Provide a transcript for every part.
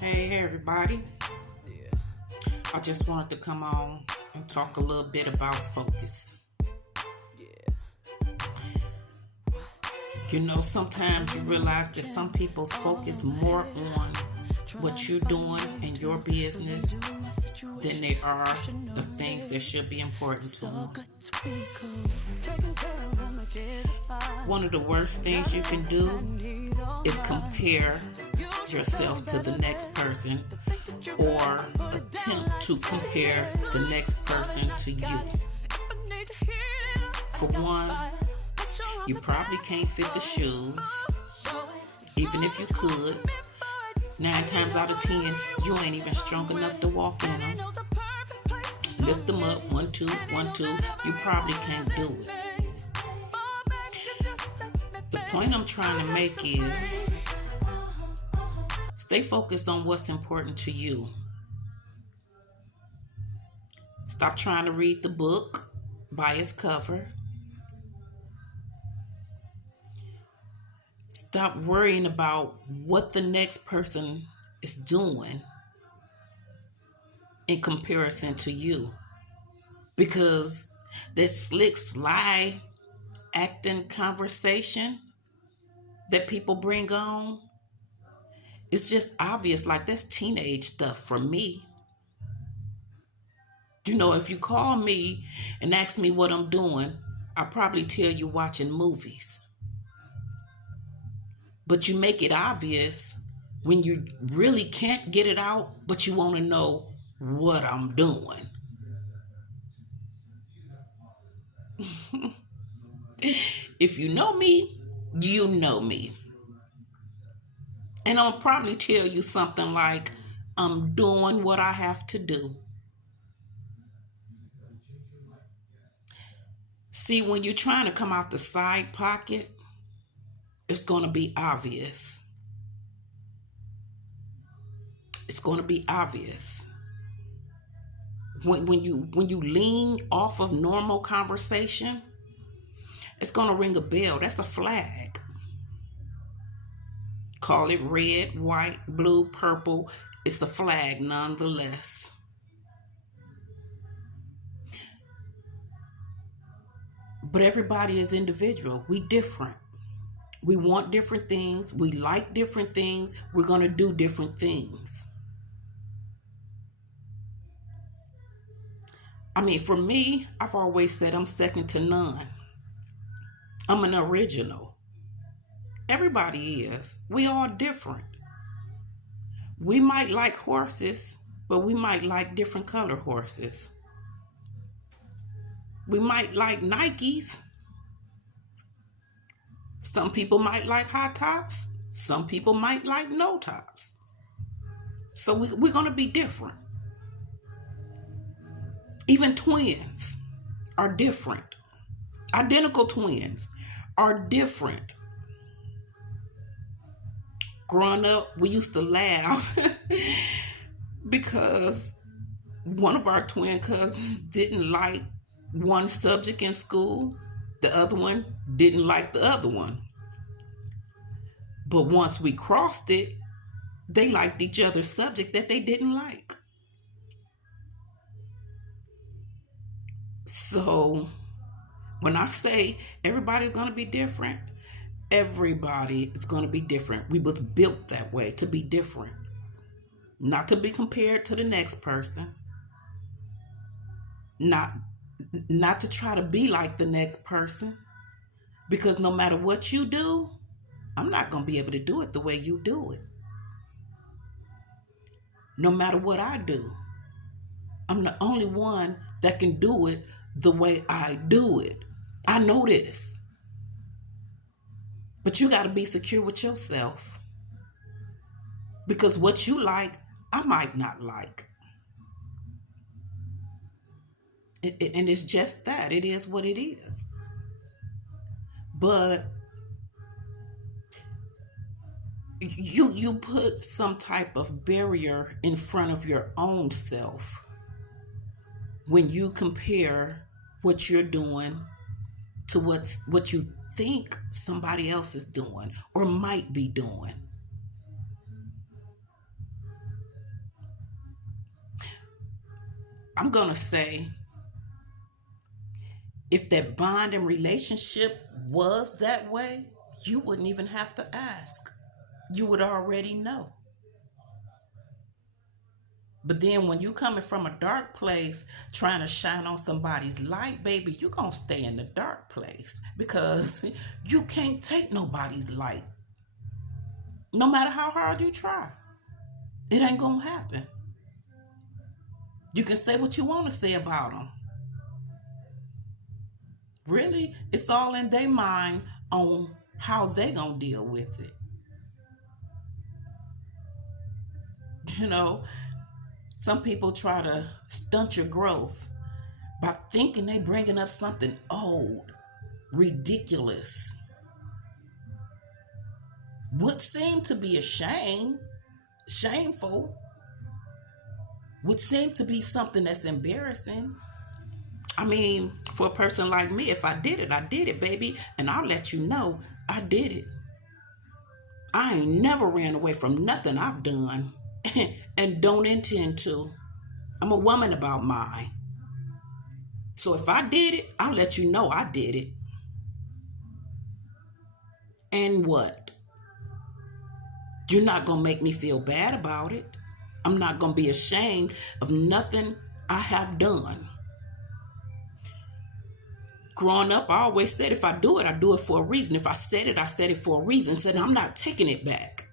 Hey everybody. I just wanted to come on and talk a little bit about focus. Sometimes you realize that some people focus more on what you're doing in your business than they are of things that should be important to them. One of the worst things you can do is compare yourself to the next person or attempt to compare the next person to you. For one, you probably can't fit the shoes. Even if you could, 9 times out of 10, you ain't even strong enough to walk in them. Lift them up, 1, 2, 1, 2. You probably can't do it. The point I'm trying to make is stay focused on what's important to you. Stop trying to read the book by its cover. Stop worrying about what the next person is doing in comparison to you. Because that slick, sly acting conversation that people bring on, it's just obvious, like that's teenage stuff for me. If you call me and ask me what I'm doing, I'll probably tell you watching movies. But you make it obvious when you really can't get it out, but you want to know what I'm doing. If you know me, you know me. And I'll probably tell you something like, I'm doing what I have to do. See, when you're trying to come out the side pocket, it's going to be obvious. It's going to be obvious. When you lean off of normal conversation, it's going to ring a bell. That's a flag. Call it red, white, blue, purple. It's a flag nonetheless. But everybody is individual. We different. We want different things. We like different things. We're going to do different things. For me, I've always said I'm second to none. I'm an original. Everybody is. We all different. We might like horses, but we might like different color horses. We might like Nikes. Some people might like high tops. Some people might like no tops. So we're going to be different. Even twins are different. Identical twins are different. Growing up, we used to laugh because one of our twin cousins didn't like one subject in school. The other one didn't like the other one. But once we crossed it, they liked each other's subject that they didn't like. So when I say everybody's going to be different, everybody is going to be different. We was built that way, to be different. Not to be compared to the next person. Not to try to be like the next person. Because no matter what you do, I'm not going to be able to do it the way you do it. No matter what I do, I'm the only one that can do it the way I do it. I know this. But you got to be secure with yourself. Because what you like, I might not like. And it's just that. It is what it is. But you put some type of barrier in front of your own self when you compare what you're doing to what you think somebody else is doing or might be doing. I'm going to say, if that bond and relationship was that way, you wouldn't even have to ask. You would already know. But then when you coming from a dark place trying to shine on somebody's light, baby, you're going to stay in the dark place because you can't take nobody's light. No matter how hard you try, it ain't going to happen. You can say what you want to say about them. Really, it's all in their mind on how they going to deal with it. You know, some people try to stunt your growth by thinking they bringing up something old, ridiculous. Would seem to be shameful, would seem to be something that's embarrassing. I mean, for a person like me, if I did it, baby, and I'll let you know I did it. I ain't never ran away from nothing I've done and don't intend to. I'm a woman about mine. So if I did it, I'll let you know I did it. And what? You're not going to make me feel bad about it. I'm not going to be ashamed of nothing I have done. Growing up, I always said if I do it for a reason. If I said it for a reason. Said I'm not taking it back.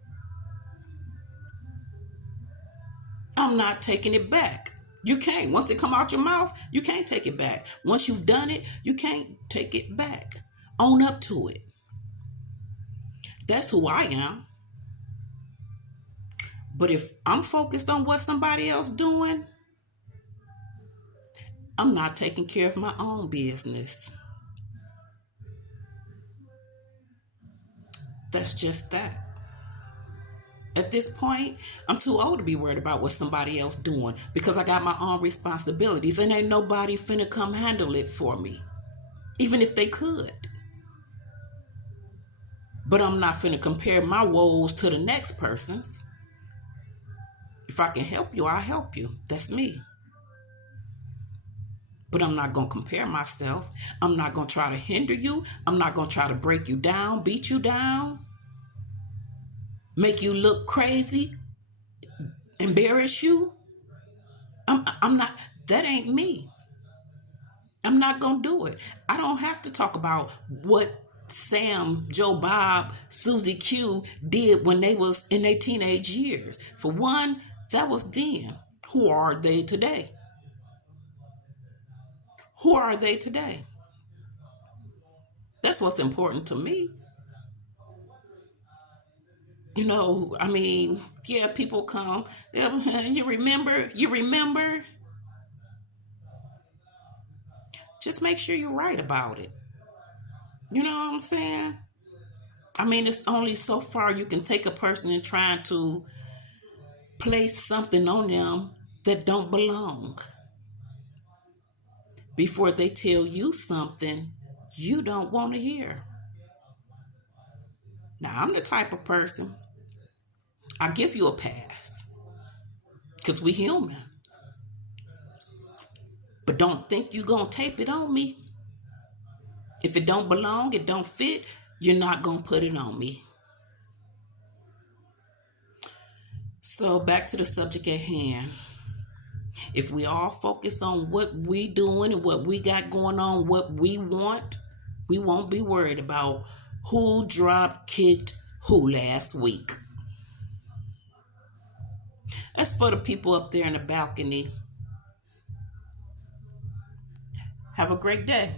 I'm not taking it back. You can't. Once it come out your mouth, you can't take it back. Once you've done it, you can't take it back. Own up to it. That's who I am. But if I'm focused on what somebody else doing, I'm not taking care of my own business. That's just that. At this point, I'm too old to be worried about what somebody else doing because I got my own responsibilities and ain't nobody finna come handle it for me, even if they could. But I'm not finna compare my woes to the next person's. If I can help you, I'll help you. That's me. But I'm not going to compare myself. I'm not going to try to hinder you. I'm not going to try to break you down, beat you down, make you look crazy, embarrass you. I'm not, that ain't me. I'm not going to do it. I don't have to talk about what Sam, Joe Bob, Susie Q did when they was in their teenage years. For one, that was then. Who are they today? Who are they today? That's what's important to me. You know, I mean, yeah, people come. You remember? Just make sure you're right about it. You know what I'm saying? I mean, it's only so far you can take a person and trying to place something on them that don't belong before they tell you something you don't want to hear. Now, I'm the type of person, I give you a pass because we human. But don't think you're going to tape it on me. If it don't belong, it don't fit, you're not going to put it on me. So back to the subject at hand. If we all focus on what we doing and what we got going on, what we want, we won't be worried about who drop kicked who last week. That's for the people up there in the balcony. Have a great day.